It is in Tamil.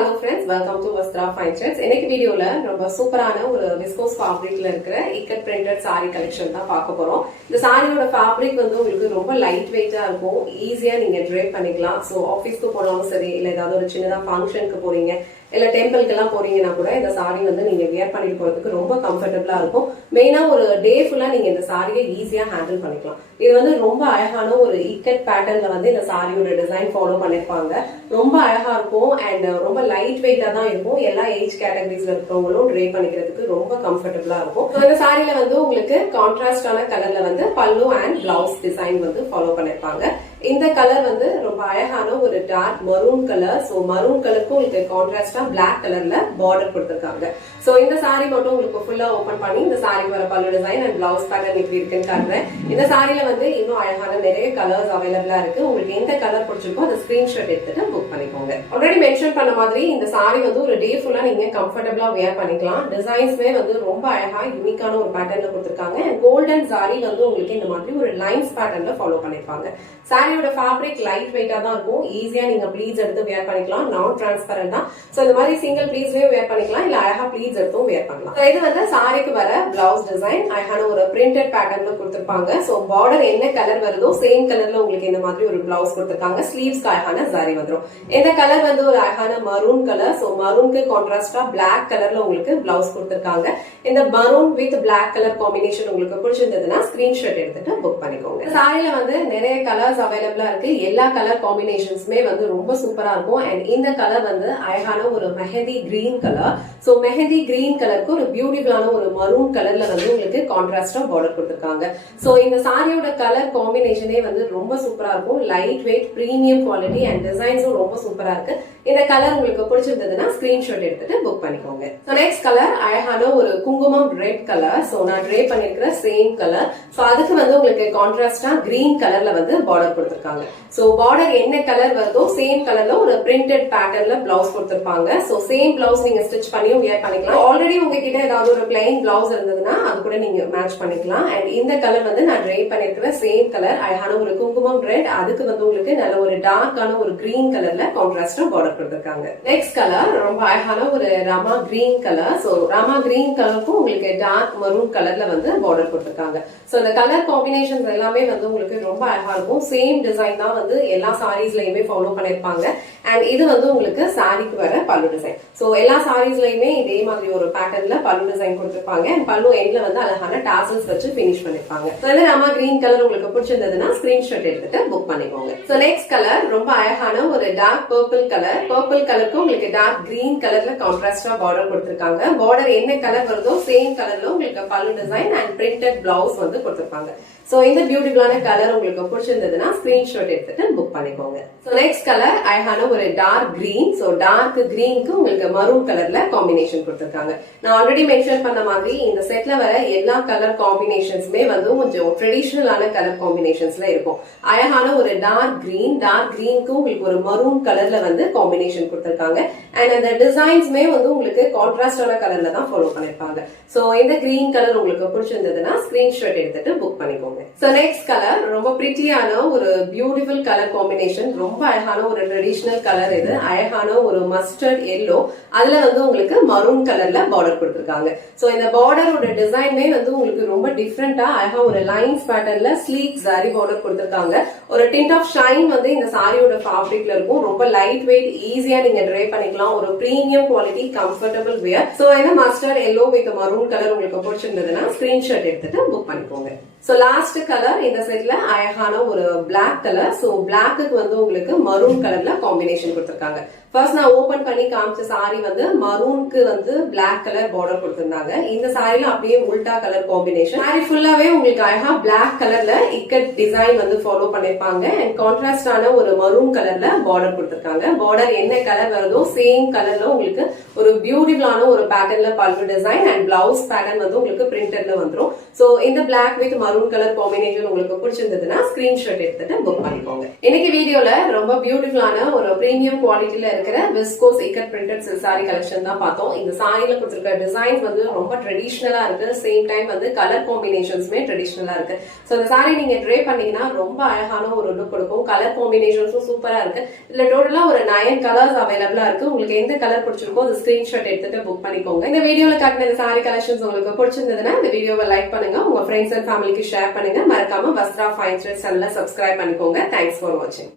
hello friends, welcome to Vastra Fine Threads. இன்னைக்கு வீடியோல ரொம்ப சூப்பரான ஒரு விஸ்கோஸ் ஃபேப்ரிக்ல இருக்கிற இக்கட் பிரிண்டட் saree கலெக்ஷன் தான் பார்க்க போறோம். இந்த சாரியோட ஃபேப்ரிக் வந்து உங்களுக்கு ரொம்ப லைட் வெயிட்டா இருக்கும், ஈஸியா நீங்க ட்ரேப் பண்ணிக்கலாம். சோ ஆபீஸ்க்கு போனாலும் சரி, இல்ல ஏதாவது ஒரு சின்னதா ஃபங்க்ஷனுக்கு போறீங்க, இல்ல டெம்பிள்க்கு எல்லாம் போறீங்கன்னா கூட இந்த சாரி வந்து நீங்க வியர் பண்ணிட்டு போறதுக்கு ரொம்ப கம்ஃபர்டபுளா இருக்கும். மெயினா ஒரு டே ஃபுல்லா நீங்க இந்த சாரியை ஈஸியா ஹேண்டில் பண்ணிக்கலாம். இது வந்து ரொம்ப அழகான ஒரு இக்கட் பேட்டர்ன்ல வந்து இந்த சாரியோட டிசைன் ஃபாலோ பண்ணிருப்பாங்க. ரொம்ப அழகா இருக்கும் அண்ட் ரொம்ப லைட் வெயிட்டா தான் இருக்கும். எல்லா ஏஜ் கேட்டகரிஸ்ல இருக்கிறவங்களும் ட்ரே பண்ணிக்கிறதுக்கு ரொம்ப கம்ஃபர்டபுளா இருக்கும். இந்த சாரியில வந்து உங்களுக்கு கான்ட்ராஸ்டான கலர்ல வந்து பல்லு அண்ட் பிளவுஸ் டிசைன் வந்து ஃபாலோ பண்ணிருப்பாங்க. இந்த கலர் வந்து ரொம்ப அழகான ஒரு dark maroon colour. So maroon கலருக்கும் உங்களுக்கு கான்ட்ராஸ்டா பிளாக் கலர்ல பார்டர் கொடுத்திருக்காங்க. சோ இந்த சாரி மட்டும் உங்களுக்கு ஃபுல்லா ஓபன் பண்ணி இந்த சாரிக்கு வர பல்லு டிசைன் அண்ட் பிளவுஸ் பேட்டர்ன் எப்படி இருக்குன்னு காட்டுறேன். இந்த சாரியில வந்து இன்னும் அழகான நிறைய கலர்ஸ் அவைலபிளா இருக்கு. உங்களுக்கு எந்த கலர் பிடிச்சிருக்கோ அந்த ஸ்கிரீன்ஷாட் எடுத்துட்டு புக் பண்ணிக்கோங்க. ஆல்ரெடி மென்ஷன் பண்ண மாதிரி இந்த சாரி வந்து ஒரு டே ஃபுல்லா நீங்க கம்ஃபர்டபுளா வியர் பண்ணிக்கலாம். டிசைன்ஸ்மே வந்து ரொம்ப அழகா யூனிக்கான ஒரு பேட்டர்ன்ல கொடுத்திருக்காங்க. கோல்டன் சாரி வந்து உங்களுக்கு இந்த மாதிரி ஒரு லைன்ஸ் பேட்டர்ன்ல ஃபாலோ பண்ணிருப்பாங்க. சாரியோட ஃபேப்ரிக் லைட் வெயிட்டா தான் இருக்கும். ஈஸியா நீங்க ப்ளீட்ஸ் எடுத்து வியர் பண்ணிக்கலாம். நான் டிரான்ஸ்பரண்ட் தான். சோ இந்த மாதிரி சிங்கிள் ப்ளீட்ஸ்லயும் வியர் பண்ணிக்கலாம், இல்ல அழகா ப்ளீட்ஸ் எடுத்தும் வியர் பண்ணலாம். இது வந்து சாரிக்கு வர பிளவுஸ் டிசைன் அழகான ஒரு பிரிண்டட் பேட்டர்ன்ல கொடுத்திருப்பாங்க. சோ பார்டர் என்ன கலர் வருதோ சேம் கலர்ல உங்களுக்கு இந்த மாதிரி ஒரு பிளவுஸ் கொடுத்திருக்காங்க. ஸ்லீவ்ஸ்க்கு அழகான சாரி வந்துரும். இந்த கலர் வந்து ஒரு அழகான மரூன் கலர். சோ மரூனுக்கு கான்ட்ராஸ்டா பிளாக் கலர்ல உங்களுக்கு பிளவுஸ் கொடுத்திருக்காங்க. இந்த maroon with black colour combination உங்களுக்கு பிடிச்சிருந்ததுன்னா ஸ்கிரீன்ஷாட் எடுத்துட்டு புக் பண்ணிக்கோங்க. சாரியில வந்து நிறைய கலர்ஸ் அவைலபிளா இருக்கு. எல்லா கலர் காம்பினேஷன்ஸ்மே வந்து ரொம்ப சூப்பரா இருக்கும். அண்ட் இந்த கலர் வந்து அழகான ஒரு mehndi green colour. So mehndi green கலருக்கு ஒரு பியூட்டிஃபுல்லான ஒரு மரூன் கலர்ல வந்து உங்களுக்கு கான்ட்ராஸ்டா பார்டர் கொடுத்திருக்காங்க. சோ இந்த சாரியோட கலர் காம்பினேஷனே வந்து ரொம்ப சூப்பரா இருக்கும். Light weight, premium quality and டிசைன்ஸும் ரொம்ப சூப்பரா இருக்கு. இந்த கலர் உங்களுக்கு பிடிச்சிருந்ததுன்னா ஸ்கிரீன்ஷாட் எடுத்துட்டு புக் பண்ணிக்கோங்க. சோ நெக்ஸ்ட் கலர் அழகான ஒரு குங்குமம் ரெட் கலர். சோ நான் ட்ரே பண்ணிருக்கிற சேம் கலர். சோ அதுக்கு வந்து உங்களுக்கு கான்ட்ராஸ்டா கிரீன் கலர்ல வந்து பார்டர் கொடுத்திருக்காங்க. சோ பார்டர் என்ன கலர் வருதோ சேம் கலர்ல ஒரு பிரிண்டட் பேட்டர்ன்ல பிளவுஸ் கொடுத்திருப்பாங்க. சோ சேம் பிளவுஸ் நீங்க ஸ்டிச் பண்ணியும் வியர் பண்ணிக்கலாம். ஆல்ரெடி உங்ககிட்ட ஏதாவது ஒரு பிளைன் பிளவுஸ் இருந்ததுன்னா அது கூட நீங்க மேட்ச் பண்ணிக்கலாம். அண்ட் இந்த கலர் வந்து நான் ட்ரை பண்ணிருக்கிற சேம் கலர் அழகான ஒரு குங்குமம் ரெட். அதுக்கு வந்து உங்களுக்கு நல்ல ஒரு டார்க்கான ஒரு கிரீன் கலர்ல கான்ட்ராஸ்டா பார்டர் கொடுத்திருக்காங்க. நெக்ஸ்ட் கலர் ரொம்ப அழகான ஒரு Rama green colour. So Rama green கலருக்கும் உங்களுக்கு டார்க் மரூன் கலர்ல வந்து பார்டர் கொடுத்திருக்காங்க. சோ இந்த கலர் காம்பினேஷன்ஸ் எல்லாமே வந்து உங்களுக்கு ரொம்ப அழகா இருக்கும். சேம் டிசைன் தான் வந்து எல்லா சாரீஸ்லயுமே ஃபாலோ பண்ணிருப்பாங்க. அண்ட் இது வந்து உங்களுக்கு சாரிக்கு வர பல்லு டிசைன். சோ எல்லா சாரீஸ்லயுமே இதே மாதிரி ஒரு பேட்டர்ன்ல பல்லு டிசைன் கொடுத்திருப்பாங்க. அண்ட் பல்லு எண்ட்ல வந்து அழகான டாசல்ஸ் வச்சு பினிஷ் பண்ணிருப்பாங்க. ராமா கிரீன் கலர் உங்களுக்கு பிடிச்சிருந்ததுன்னா ஸ்கிரீன்ஷாட் எடுத்துட்டு புக் பண்ணிக்கோங்க. சோ நெக்ஸ்ட் கலர் ரொம்ப அழகான ஒரு டார்க் பர்பிள் கலர். பர்பிள் கலருக்கு உங்களுக்கு டார்க் கிரீன் கலர்ல கான்ட்ராஸ்டா பார்டர் கொடுத்திருக்காங்க. பார்டர் என்ன கலர் வருதோ சேம் கலர்ல உங்களுக்கு பல்லு டிசைன் அண்ட் பிரிண்டட் பிளவுஸ் வந்து கொடுத்திருப்பாங்க. சோ இந்த பியூட்டிஃபுல்லான கலர் உங்களுக்கு பிடிச்சிருந்ததுன்னா ஸ்கிரீன்ஷாட் எடுத்துட்டு புக் பண்ணிக்கோங்க. சோ நெக்ஸ்ட் கலர் அழகான ஒரு டார்க் கிரீன். சோ டார்க் கிரீனுக்கு உங்களுக்கு மரூன் கலர்ல காம்பினேஷன் கொடுத்திருக்காங்க. நான் ஆல்ரெடி மென்ஷன் பண்ண மாதிரி இந்த செட்ல வர எல்லா கலர் காம்பினேஷன்ஸ்மே வந்து கொஞ்சம் ட்ரெடிஷனலான கலர் காம்பினேஷன்ஸ்ல இருக்கும். அழகான ஒரு டார்க் கிரீனுக்கு உங்களுக்கு ஒரு மரூன் கலர்ல வந்து காம்பினேஷன் கொடுத்திருக்காங்க. அண்ட் அந்த டிசைன்ஸ்மே வந்து உங்களுக்கு கான்ட்ராஸ்டான கலர்ல தான் ஃபாலோ பண்ணிருப்பாங்க. சோ இந்த கிரீன் கலர் உங்களுக்கு பிடிச்சிருந்ததுன்னா ஸ்கிரீன்ஷாட் எடுத்துட்டு புக் பண்ணிக்கோங்க. சோ நெக்ஸ்ட் கலர் ரொம்ப பிரிட்டியான ஒரு பியூட்டிஃபுல் கலர் காம்பினேஷன். ரொம்ப அழகான ஒரு ட்ரெடிஷனல் கலர். இது அழகான ஒரு மஸ்டர்ட் எல்லோ. அதுல வந்து உங்களுக்கு மரூன் கலர்ல பார்டர் கொடுத்திருக்காங்க. சோ இந்த பார்டரோட டிசைன்மே வந்து உங்களுக்கு ரொம்ப டிஃப்ரெண்டா அழகா ஒரு லைன்ஸ் பேட்டர்ன்ல ஸ்லீக் சாரி பார்டர் கொடுத்திருக்காங்க. ஒரு டிண்ட் ஆஃப் ஷைன் வந்து இந்த சாரியோட ஃபேப்ரிக்ல இருக்கும். ரொம்ப லைட் வெயிட், ஈஸியா நீங்க ட்ரை பண்ணிக்கலாம். ஒரு premium quality, comfortable wear. So இந்த mustard yellow with maroon colour உங்களுக்கு பிடிச்சிருந்ததுன்னா ஸ்கிரீன்ஷாட் எடுத்துட்டு புக் பண்ணிக்கோங்க. சோ லாஸ்ட் கலர் இந்த செட்ல அழகான ஒரு பிளாக் கலர். சோ பிளாக்கு வந்து உங்களுக்கு மரூன் கலர்ல காம்பினேஷன் கொடுத்திருக்காங்க. ஃபர்ஸ்ட் நான் ஓபன் பண்ணி காமிச்ச சாரி வந்து மரூனுக்கு வந்து பிளாக் கலர் பார்டர் கொடுத்திருந்தாங்க. இந்த சாரில அப்படியே உல்டா கலர் காம்பினேஷன். சாரி ஃபுல்லாவே உங்களுக்கு அழகா பிளாக் கலர்ல இக்கட் டிசைன் வந்து ஃபாலோ பண்ணிருப்பாங்க. அண்ட் கான்ட்ராஸ்டான ஒரு மரூன் கலர்ல பார்டர் கொடுத்திருக்காங்க. பார்டர் என்ன கலர் வருதோ சேம் கலர்ல உங்களுக்கு ஒரு பியூட்டிஃபுல்லான ஒரு பேட்டர்ன்ல பல்லு டிசைன் அண்ட் பிளவுஸ் பேட்டர்ன் வந்து உங்களுக்கு பிரிண்டட்ல வந்துரும். சோ இந்த black with maroon colour combination உங்களுக்கு பிடிச்சிருந்ததுன்னா ஸ்கிரீன்ஷாட் எடுத்துட்டு புக் பண்ணிக்கோங்க. இன்னைக்கு வீடியோல ரொம்ப பியூட்டிஃபுல்லான ஒரு பிரீமியம் குவாலிட்டியில இருக்கிற viscose ikat printed silk sorry collection தான் பார்த்தோம். இந்த சாரியில கொடுத்திருக்க டிசைன்ஸ் வந்து ரொம்ப ட்ரெடிஷனலா இருக்கு. சேம் டைம் வந்து கலர் காம்பினேஷன்ஸ்மே ட்ரெடிஷனலா இருக்கு. சோ இந்த சாரி நீங்க ட்ரை பண்ணீங்கன்னா ரொம்ப அழகான ஒரு லுக் கொடுக்கும். கலர் காம்பினேஷன்ஸும் சூப்பரா இருக்கு. இதுல டோட்டலா ஒரு 9 கலர்ஸ் அவைலபிளா இருக்கு. உங்களுக்கு எந்த கலர் பிடிச்சிருக்கோ அது ஸ்கிரீன்ஷாட் எடுத்துட்டு புக் பண்ணிக்கோங்க. இந்த வீடியோல காட்டின சாரி கலெக்ஷன்ஸ் உங்களுக்கு பிடிச்சிருந்ததுன்னா இந்த வீடியோவை லைக் பண்ணுங்க, உங்க ஃப்ரெண்ட்ஸ் அண்ட் ஃபேமிலிக்கு ஷேர் பண்ணுங்க. மறக்காம வஸ்த்ரா ஃபைன் த்ரெட்ஸ் சேனலை சப்ஸ்கிரைப் பண்ணிக்கோங்க. தேங்க்ஸ் ஃபார் வாட்சிங்.